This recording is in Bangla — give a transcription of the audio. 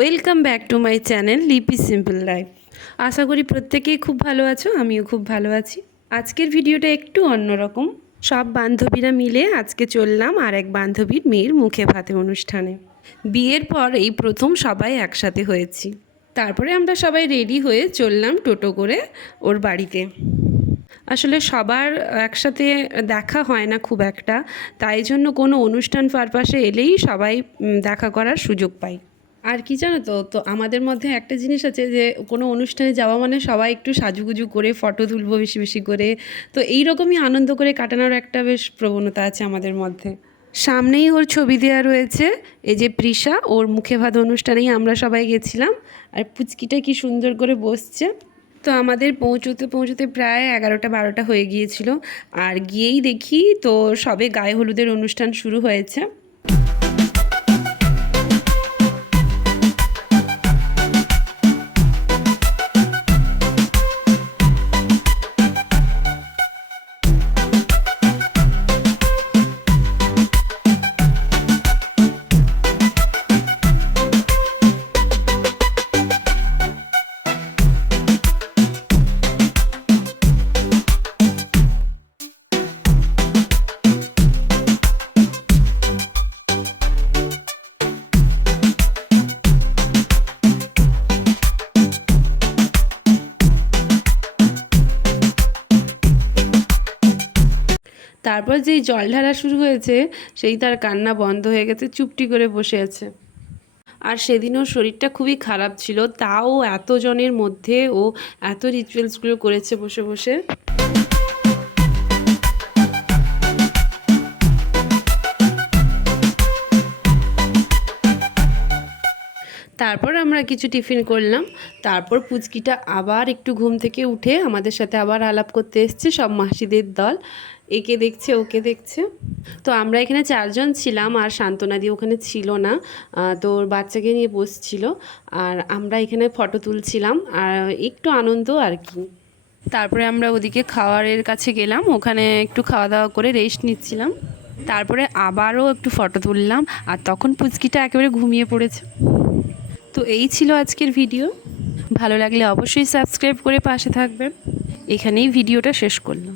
Welcome back to my channel লিপি সিম্পল লাইফ। আশা করি প্রত্যেকেই খুব ভালো আছো, আমিও খুব ভালো আছি। আজকের ভিডিওটা একটু অন্যরকম। সব বান্ধবীরা মিলে আজকে চললাম আর এক বান্ধবীর মেয়ের মুখে ভাতে অনুষ্ঠানে। বিয়ের পর এই প্রথম সবাই একসাথে হয়েছি। তারপরে আমরা সবাই রেডি হয়ে চললাম টোটো করে ওর বাড়িতে। আসলে সবার একসাথে দেখা হয় না খুব একটা, তাই জন্য কোনো অনুষ্ঠান পারপাসে এলেই সবাই দেখা করার সুযোগ পাই। আর কি জানো তো, আমাদের মধ্যে একটা জিনিস আছে যে কোনো অনুষ্ঠানে যাওয়া মানে সবাই একটু সাজুগুজু করে ফটো তুলবো বেশি বেশি করে। তো এই রকমই আনন্দ করে কাটানোর একটা বেশ প্রবণতা আছে আমাদের মধ্যে। সামনেই ওর ছবি দেওয়া রয়েছে, এই যে প্রিশা, ওর মুখে ভাত অনুষ্ঠানেই আমরা সবাই গেছিলাম। আর পুচকিটা কি সুন্দর করে বসছে। তো আমাদের পৌঁছতে পৌঁছতে প্রায় 11টা-12টা হয়ে গিয়েছিল। আর গিয়েই দেখি তো সবে গায়ে হলুদের অনুষ্ঠান শুরু হয়েছে। তারপর যেই জল ঢালা শুরু হয়েছে সেই তার কান্না বন্ধ হয়ে গেছে, চুপটি করে বসে আছে। আর সেদিন ওর শরীরটা খুবই খারাপ ছিল, তাও এতজনের মধ্যে ও এত রিচুয়ালসগুলো করেছে বসে বসে। তারপর আমরা কিছু টিফিন করলাম। তারপর পুচকিটা আবার একটু ঘুম থেকে উঠে আমাদের সাথে আবার আলাপ করতে এসছে, সব মাসিদের দল একে দেখছে ওকে দেখছে। তো আমরা এখানে 4জন ছিলাম, আর সান্ত্বনাদি ওখানে ছিল না, তো ওর বাচ্চাকে নিয়ে বসছিল। আর আমরা এখানে ফটো তুলছিলাম আর একটু আনন্দ আর কি। তারপরে আমরা ওদিকে খাওয়ারের কাছে গেলাম, ওখানে একটু খাওয়া দাওয়া করে রেস্ট নিচ্ছিলাম। তারপরে আবারও একটু ফটো তুললাম, আর তখন পুচকিটা একেবারে ঘুমিয়ে পড়েছে। তো এই ছিল আজকের ভিডিও। ভালো লাগলে অবশ্যই সাবস্ক্রাইব করে পাশে থাকবেন। এখানেই ভিডিওটা শেষ করলাম।